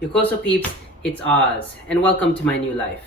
Yokoso peeps, it's Oz, and welcome to my new life.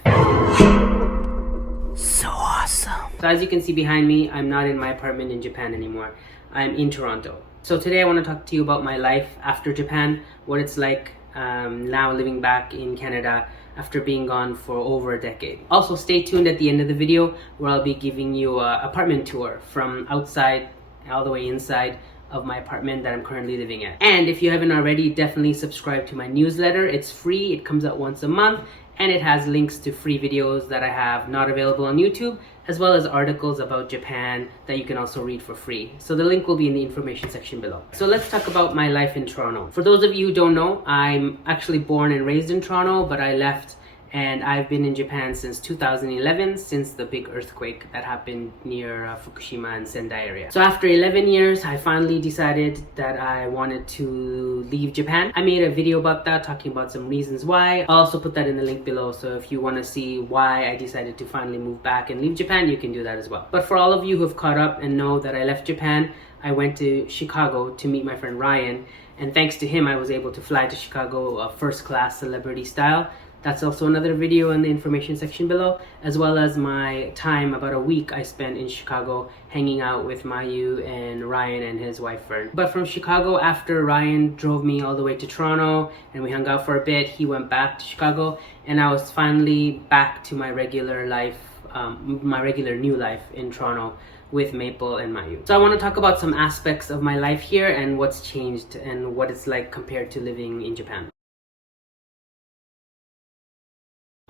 So awesome. So as you can see behind me, I'm not in my apartment in Japan anymore. I'm in Toronto. So today I want to talk to you about my life after Japan, what it's like now living back in Canada after being gone for over a decade. Also stay tuned at the end of the video where I'll be giving you an apartment tour from outside all the way inside of my apartment that I'm currently living at. And if you haven't already, definitely subscribe to my newsletter. It's free, it comes out once a month, and it has links to free videos that I have not available on YouTube, as well as articles about Japan that you can also read for free. So the link will be in the information section below. So let's talk about my life in Toronto. For those of you who don't know, I'm actually born and raised in Toronto, but I left and I've been in Japan since 2011, since the big earthquake that happened near Fukushima and Sendai area. So after 11 years, I finally decided that I wanted to leave Japan. I made a video about that, talking about some reasons why. I'll also put that in the link below, so if you want to see why I decided to finally move back and leave Japan, you can do that as well. But for all of you who have caught up and know that I left Japan, I went to Chicago to meet my friend Ryan, and thanks to him, I was able to fly to Chicago first class celebrity style. That's also another video in the information section below, as well as my time, about a week I spent in Chicago hanging out with Mayu and Ryan and his wife Fern. But from Chicago, after Ryan drove me all the way to Toronto and we hung out for a bit, he went back to Chicago and I was finally back to my regular life, my regular new life in Toronto with Maple and Mayu. So I want to talk about some aspects of my life here and what's changed and what it's like compared to living in Japan.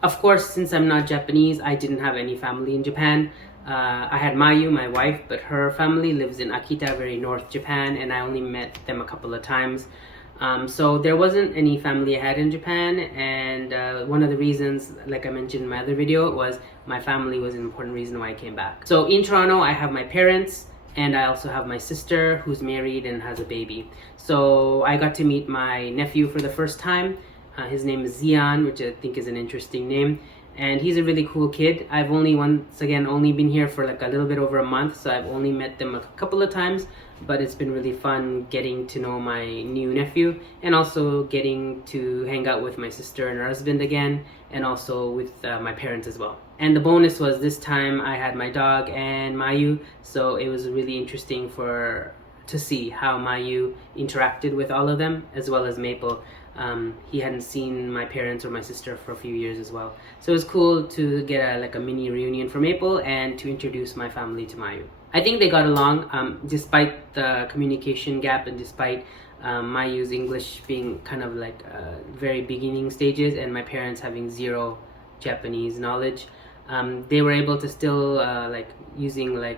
Of course, since I'm not Japanese, I didn't have any family in Japan. I had Mayu, my wife, but her family lives in Akita, very north Japan, and I only met them a couple of times. So there wasn't any family I had in Japan, and one of the reasons, like I mentioned in my other video, was my family was an important reason why I came back. So in Toronto, I have my parents, and I also have my sister who's married and has a baby. So I got to meet my nephew for the first time. His name is Zian, which I think is an interesting name, and he's a really cool kid. I've only been here for like a little bit over a month, so I've only met them a couple of times, but it's been really fun getting to know my new nephew and also getting to hang out with my sister and her husband again, and also with my parents as well. And the bonus was this time I had my dog and Mayu, so it was really interesting to see how Mayu interacted with all of them, as well as Maple. He hadn't seen my parents or my sister for a few years as well. So it was cool to get a mini reunion for Maple and to introduce my family to Mayu. I think they got along despite the communication gap and despite Mayu's English being kind of like very beginning stages and my parents having zero Japanese knowledge. They were able to still using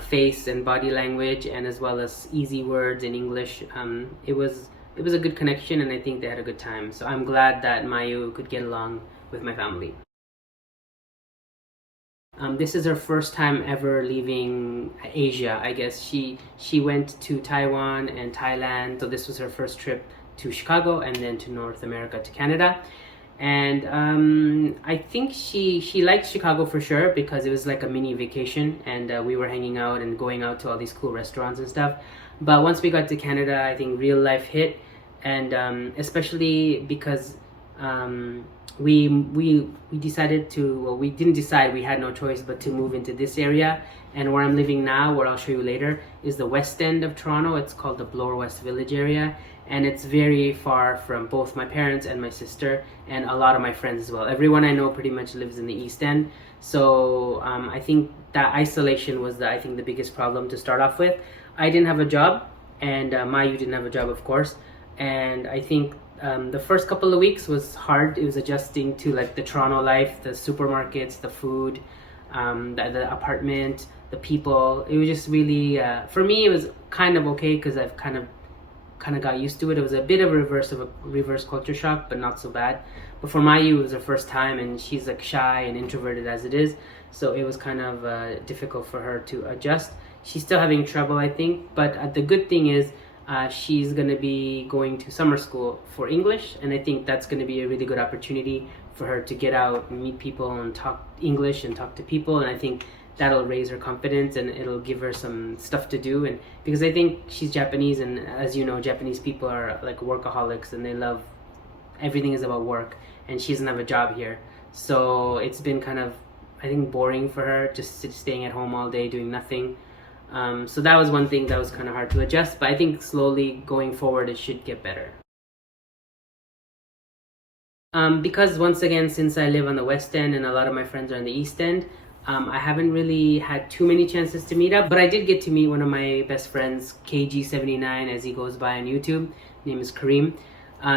face and body language, and as well as easy words in English. It was a good connection, and I think they had a good time. So I'm glad that Mayu could get along with my family. This is her first time ever leaving Asia, I guess. She went to Taiwan and Thailand, so this was her first trip to Chicago and then to North America, to Canada. And I think she liked Chicago for sure because it was like a mini vacation, and we were hanging out and going out to all these cool restaurants and stuff. But once we got to Canada, I think real life hit, and especially because we decided to, well, we didn't decide, we had no choice but to move into this area. And where I'm living now, what I'll show you later, is the west end of Toronto. It's called the Bloor West Village area, and it's very far from both my parents and my sister and a lot of my friends as well. Everyone I know pretty much lives in the east end. So I think that isolation was I think the biggest problem to start off with. I didn't have a job, and Mayu didn't have a job, of course, and I think the first couple of weeks was hard. It was adjusting to like the Toronto life, the supermarkets, the food, the apartment, the people. It was just really for me it was kind of okay because I've kind of got used to it. It was a bit of a reverse culture shock, but not so bad. But for Mayu, it was her first time, and she's like shy and introverted as it is, so it was kind of difficult for her to adjust. She's still having trouble, I think, but the good thing is she's going to be going to summer school for English, and I think that's going to be a really good opportunity for her to get out and meet people and talk English and talk to people, and I think that'll raise her confidence and it'll give her some stuff to do. And because I think she's Japanese, and as you know, Japanese people are like workaholics and they love everything is about work, and she doesn't have a job here. So it's been kind of, I think, boring for her, just staying at home all day doing nothing. So that was one thing that was kind of hard to adjust, but I think slowly going forward it should get better. Because once again, since I live on the West End and a lot of my friends are on the East End, I haven't really had too many chances to meet up, but I did get to meet one of my best friends, KG79, as he goes by on YouTube. His name is Kareem.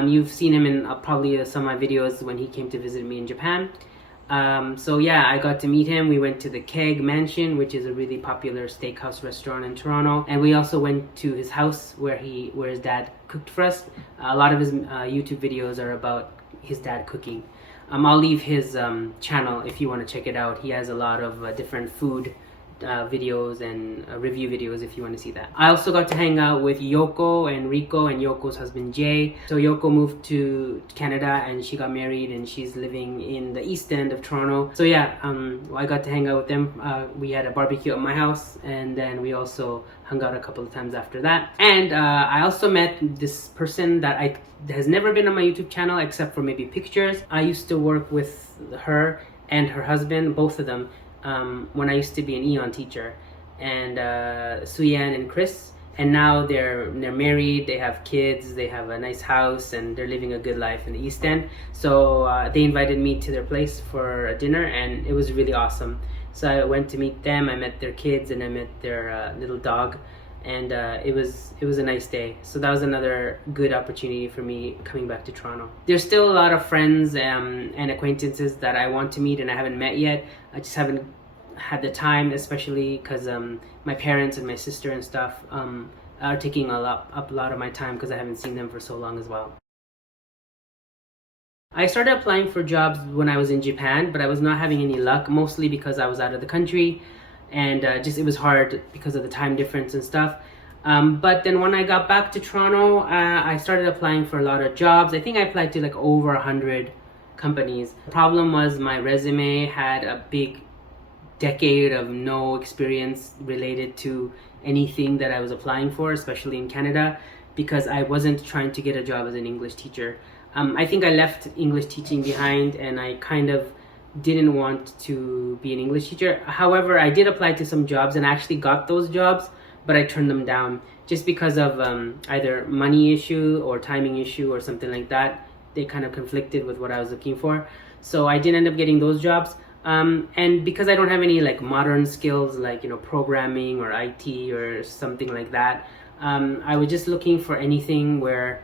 You've seen him in probably some of my videos when he came to visit me in Japan. So yeah, I got to meet him. We went to the Keg Mansion, which is a really popular steakhouse restaurant in Toronto, and we also went to his house where his dad cooked for us. A lot of his YouTube videos are about his dad cooking. I'll leave his channel if you want to check it out. He has a lot of different food videos and review videos if you want to see that. I also got to hang out with Yoko and Rico and Yoko's husband Jay. So Yoko moved to Canada and she got married and she's living in the East End of Toronto. So yeah, I got to hang out with them. We had a barbecue at my house, and then we also hung out a couple of times after that. And I also met this person that has never been on my YouTube channel except for maybe pictures. I used to work with her and her husband, both of them, when I used to be an Eon teacher, and Suyan and Chris, and now they're married, they have kids, they have a nice house, and they're living a good life in the East End. So they invited me to their place for a dinner, and it was really awesome. So I went to meet them, I met their kids, and I met their little dog, and it was a nice day. So that was another good opportunity for me coming back to Toronto. There's still a lot of friends and acquaintances that I want to meet and I haven't met yet. I just haven't had the time, especially because my parents and my sister and stuff are taking up a lot of my time because I haven't seen them for so long as well. I started applying for jobs when I was in Japan, but I was not having any luck, mostly because I was out of the country, and it was hard because of the time difference and stuff. But then when I got back to Toronto, I started applying for a lot of jobs. I think I applied to like over 100 companies. The problem was my resume had a big decade of no experience related to anything that I was applying for, especially in Canada, because I wasn't trying to get a job as an English teacher. I think I left English teaching behind, and I kind of didn't want to be an English teacher. However, I did apply to some jobs and I actually got those jobs, but I turned them down just because of either money issue or timing issue or something like that. They kind of conflicted with what I was looking for. So I didn't end up getting those jobs. And because I don't have any like modern skills like, you know, programming or IT or something like that, I was just looking for anything where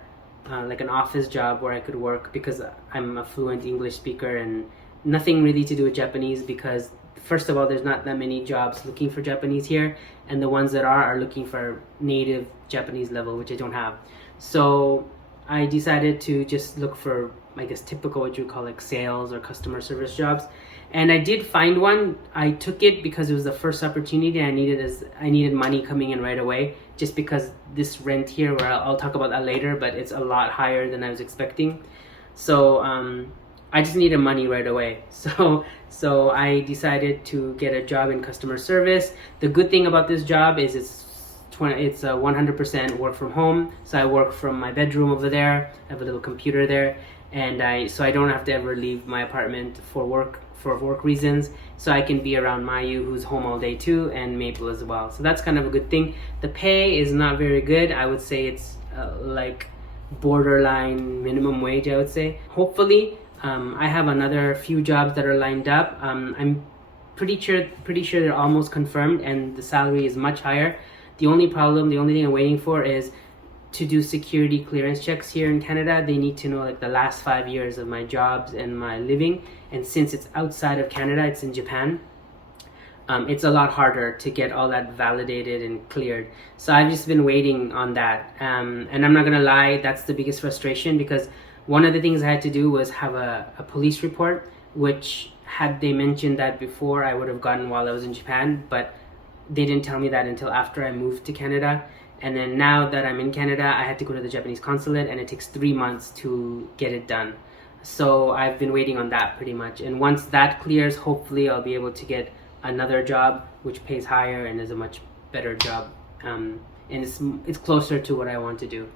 like an office job where I could work, because I'm a fluent English speaker, and nothing really to do with Japanese, because first of all, there's not that many jobs looking for Japanese here, and the ones that are looking for native Japanese level, which I don't have. So I decided to just look for, I guess, typical what you call like sales or customer service jobs, and I did find one. I took it because it was the first opportunity I needed money coming in right away, just because this rent here, where I'll talk about that later, but it's a lot higher than I was expecting. So I just needed money right away. So I decided to get a job in customer service. The good thing about this job is it's 100% work from home. So I work from my bedroom over there. I have a little computer there, and so I don't have to ever leave my apartment for work reasons. So I can be around Mayu, who's home all day too, and Maple as well. So that's kind of a good thing. The pay is not very good. I would say it's like borderline minimum wage, I would say. Hopefully I have another few jobs that are lined up. I'm pretty sure they're almost confirmed, and the salary is much higher. The only thing I'm waiting for is to do security clearance checks here in Canada. They need to know like the last 5 years of my jobs and my living, and since it's outside of Canada, it's in Japan, it's a lot harder to get all that validated and cleared. So I've just been waiting on that, and I'm not gonna lie, that's the biggest frustration, because one of the things I had to do was have a police report, which had they mentioned that before, I would have gotten while I was in Japan, but they didn't tell me that until after I moved to Canada. And then now that I'm in Canada, I had to go to the Japanese consulate, and it takes 3 months to get it done. So I've been waiting on that pretty much. And once that clears, hopefully I'll be able to get another job which pays higher and is a much better job. And it's closer to what I want to do.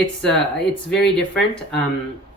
It's very different.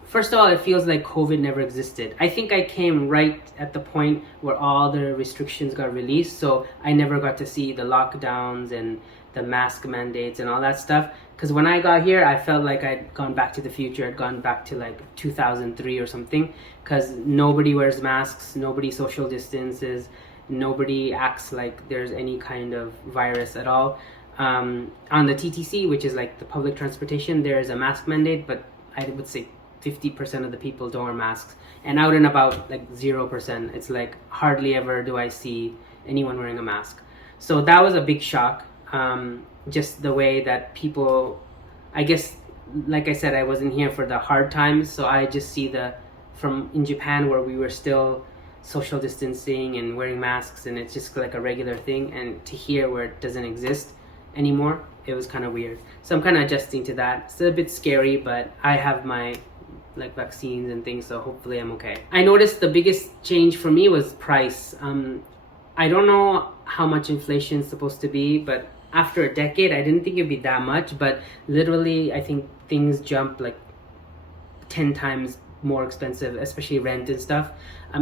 First of all, it feels like COVID never existed. I think I came right at the point where all the restrictions got released, so I never got to see the lockdowns and the mask mandates and all that stuff. Because when I got here, I felt like I'd gone back to the future. I'd gone back to like 2003 or something, because nobody wears masks, nobody social distances, nobody acts like there's any kind of virus at all. On the TTC, which is like the public transportation, there is a mask mandate, but I would say 50% of the people don't wear masks, and out and about, like 0%. It's like hardly ever do I see anyone wearing a mask. So that was a big shock. Just the way that people, I guess, like I said, I wasn't here for the hard times, so I just see from in Japan, where we were still social distancing and wearing masks, and it's just like a regular thing, and to here where it doesn't exist anymore, it was kind of weird. So I'm kind of adjusting to that. It's a bit scary, but I have my like vaccines and things, so hopefully I'm okay. I noticed the biggest change for me was price. I don't know how much inflation is supposed to be, but after a decade, I didn't think it'd be that much, but literally I think things jump like 10 times more expensive, especially rent and stuff.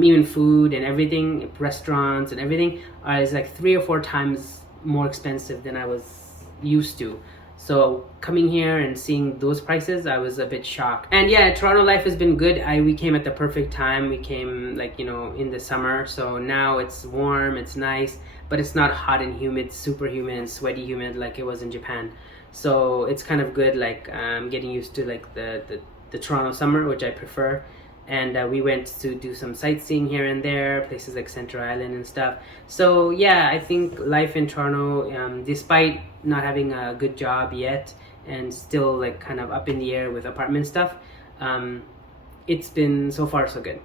Even food and everything, restaurants and everything is like 3 or 4 times more expensive than I was used to. So coming here and seeing those prices, I was a bit shocked. And yeah, Toronto life has been good. We came at the perfect time. We came like, in the summer. So now it's warm, it's nice, but it's not hot and humid, super humid and sweaty humid like it was in Japan. So it's kind of good, like getting used to like the Toronto summer, which I prefer. And we went to do some sightseeing here and there, places like Central Island and stuff. So yeah, I think life in Toronto, despite not having a good job yet and still like kind of up in the air with apartment stuff, it's been so far so good.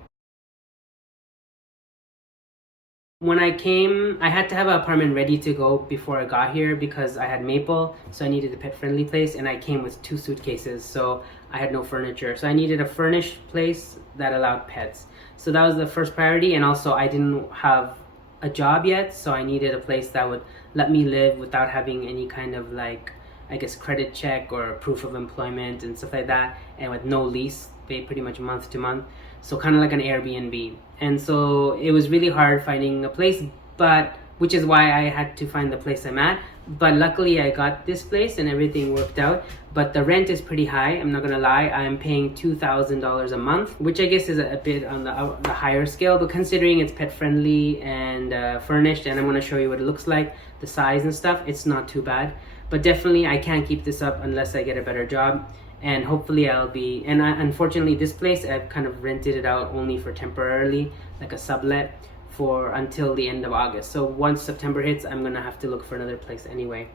When I came, I had to have an apartment ready to go before I got here because I had Maple, so I needed a pet-friendly place, and I came with 2 suitcases, so I had no furniture. So I needed a furnished place that allowed pets. So that was the first priority, and also I didn't have a job yet, so I needed a place that would let me live without having any kind of like, I guess, credit check or proof of employment and stuff like that, and with no lease, pay pretty much month to month. So kind of like an Airbnb. And so it was really hard finding a place, but which is why I had to find the place I'm at. But luckily I got this place and everything worked out. But the rent is pretty high, I'm not gonna lie. I'm paying $2,000 a month, which I guess is a bit on the higher scale, but considering it's pet friendly and furnished, and I'm gonna show you what it looks like, the size and stuff, it's not too bad. But definitely I can't keep this up unless I get a better job. And hopefully unfortunately this place, I've kind of rented it out only for temporarily, like a sublet, for until the end of August. So once September hits, I'm gonna have to look for another place anyway.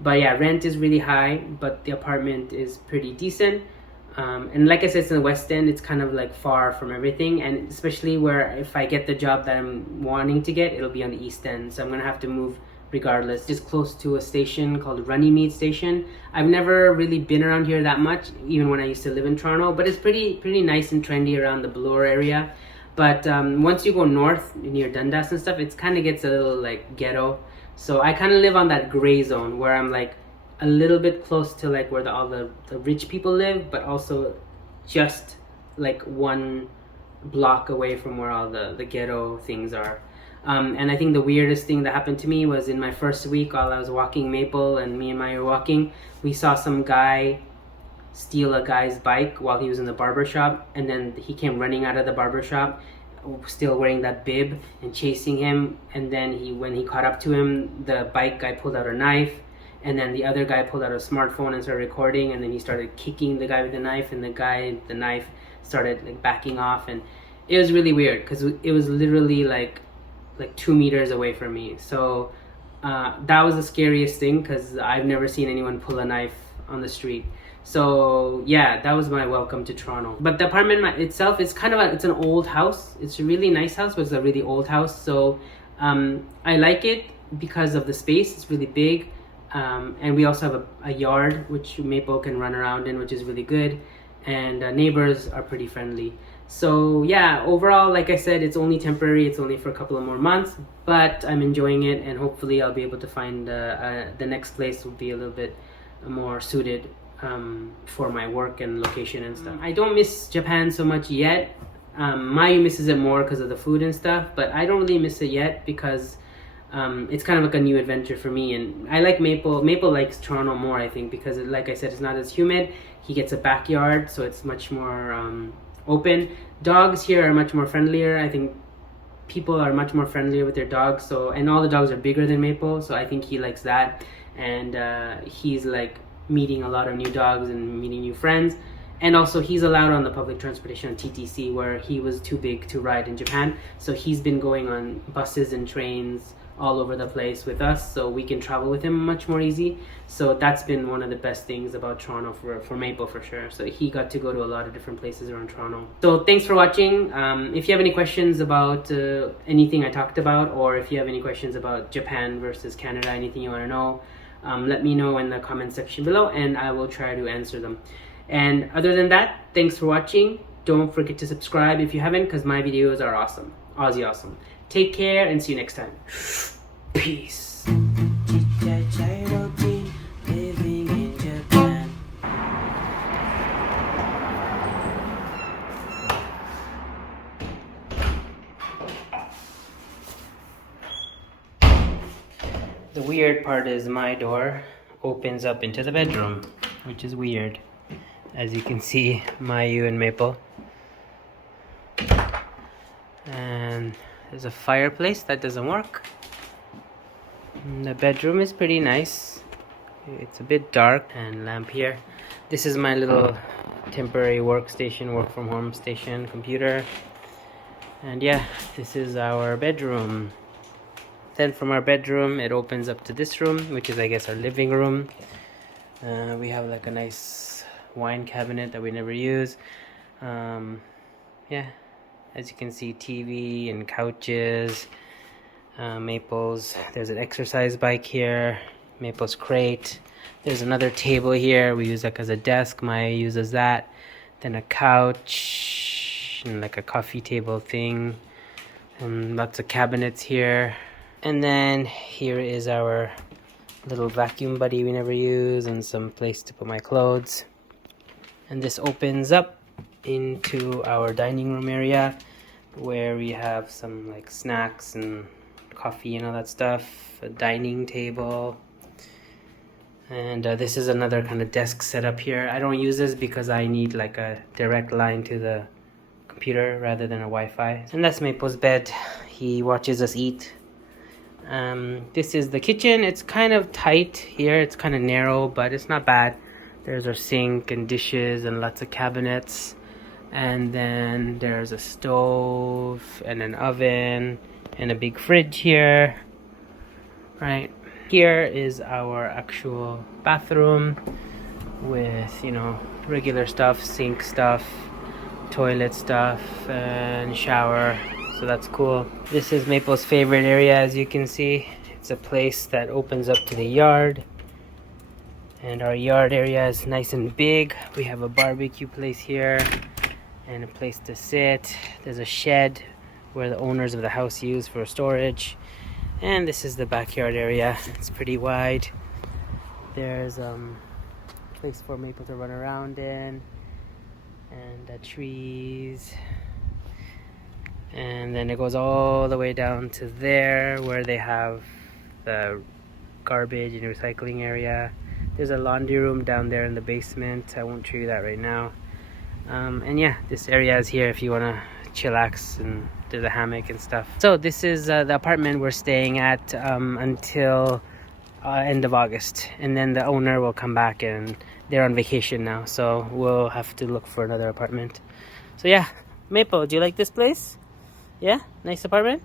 But yeah, rent is really high, but the apartment is pretty decent. And like I said, it's in the West End. It's kind of like far from everything, and especially where if I get the job that I'm wanting to get, it'll be on the East End, so I'm gonna have to move regardless. Just close to a station called Runnymede Station. I've never really been around here that much, even when I used to live in Toronto, but it's pretty nice and trendy around the Bloor area. But once you go north near Dundas and stuff, it kind of gets a little like ghetto. So I kind of live on that gray zone where I'm like a little bit close to like where all the rich people live, but also just like 1 block away from where all the ghetto things are. And I think the weirdest thing that happened to me was in my first week while I was walking Maple, and me and Maya were walking, we saw some guy steal a guy's bike while he was in the barber shop, and then he came running out of the barber shop still wearing that bib and chasing him. And then when he caught up to him, the bike guy pulled out a knife, and then the other guy pulled out a smartphone and started recording, and then he started kicking the guy with the knife, and the knife started like backing off. And it was really weird because it was literally like 2 meters away from me. So that was the scariest thing because I've never seen anyone pull a knife on the street. So yeah, that was my welcome to Toronto. But the apartment itself is it's an old house. It's a really nice house, but it's a really old house. So I like it because of the space. It's really big. And we also have a yard which Maple can run around in, which is really good. And neighbors are pretty friendly. So yeah, overall, like I said, it's only temporary. It's only for a couple of more months, but I'm enjoying it, and hopefully I'll be able to find the next place will be a little bit more suited for my work and location and stuff. I don't miss Japan so much yet. Mayu misses it more because of the food and stuff, but I don't really miss it yet because it's kind of like a new adventure for me. And I like Maple. Maple likes Toronto more, I think, because like I said, it's not as humid. He gets a backyard, so it's much more open. Dogs here are much more friendlier. I think people are much more friendlier with their dogs. So, and all the dogs are bigger than Maple, so I think he likes that. And he's like meeting a lot of new dogs and meeting new friends. And also he's allowed on the public transportation on TTC, where he was too big to ride in Japan. So he's been going on buses and trains all over the place with us, so we can travel with him much more easy. So that's been one of the best things about Toronto for Maple, for sure. So he got to go to a lot of different places around Toronto. So thanks for watching. If you have any questions about anything I talked about, or if you have any questions about Japan versus Canada, anything you want to know, let me know in the comment section below and I will try to answer them. And other than that, thanks for watching. Don't forget to subscribe if you haven't, because my videos are awesome. OzzyAwesome. Take care and see you next time. Peace. Living in Japan. The weird part is my door opens up into the bedroom, which is weird. As you can see, Mayu and Maple. And there's a fireplace that doesn't work. And the bedroom is pretty nice. It's a bit dark, and lamp here. This is my little temporary workstation, work from home station computer. And yeah, this is our bedroom. Then from our bedroom, it opens up to this room, which is, I guess, our living room. We have like a nice wine cabinet that we never use. Yeah, as you can see, TV and couches. Maple's, there's an exercise bike here. Maple's crate. There's another table here. We use that as a desk. Maya uses that. Then a couch and like a coffee table thing. And lots of cabinets here. And then here is our little vacuum buddy we never use, and some place to put my clothes. And this opens up into our dining room area, where we have some like snacks and coffee and all that stuff, a dining table. And this is another kind of desk setup here. I don't use this because I need like a direct line to the computer rather than a Wi-Fi. And that's Maple's bed. He watches us eat. This is the kitchen. It's kind of tight here. It's kind of narrow, but it's not bad. There's our sink and dishes and lots of cabinets. And then there's a stove and an oven and a big fridge here. Right. Here is our actual bathroom with, you know, regular stuff, sink stuff, toilet stuff, and shower. So that's cool. This is Maple's favorite area, as you can see. It's a place that opens up to the yard. And our yard area is nice and big. We have a barbecue place here and a place to sit. There's a shed where the owners of the house use for storage. And this is the backyard area. It's pretty wide. There's a place for Maple to run around in, and trees. And then it goes all the way down to there, where they have the garbage and recycling area. There's a laundry room down there in the basement. I won't show you that right now. And yeah, this area is here if you want to chillax, and there's a hammock and stuff. So this is the apartment we're staying at until end of August, and then the owner will come back, and they're on vacation now, so we'll have to look for another apartment. So yeah, Maple, do you like this place? Yeah, nice apartment.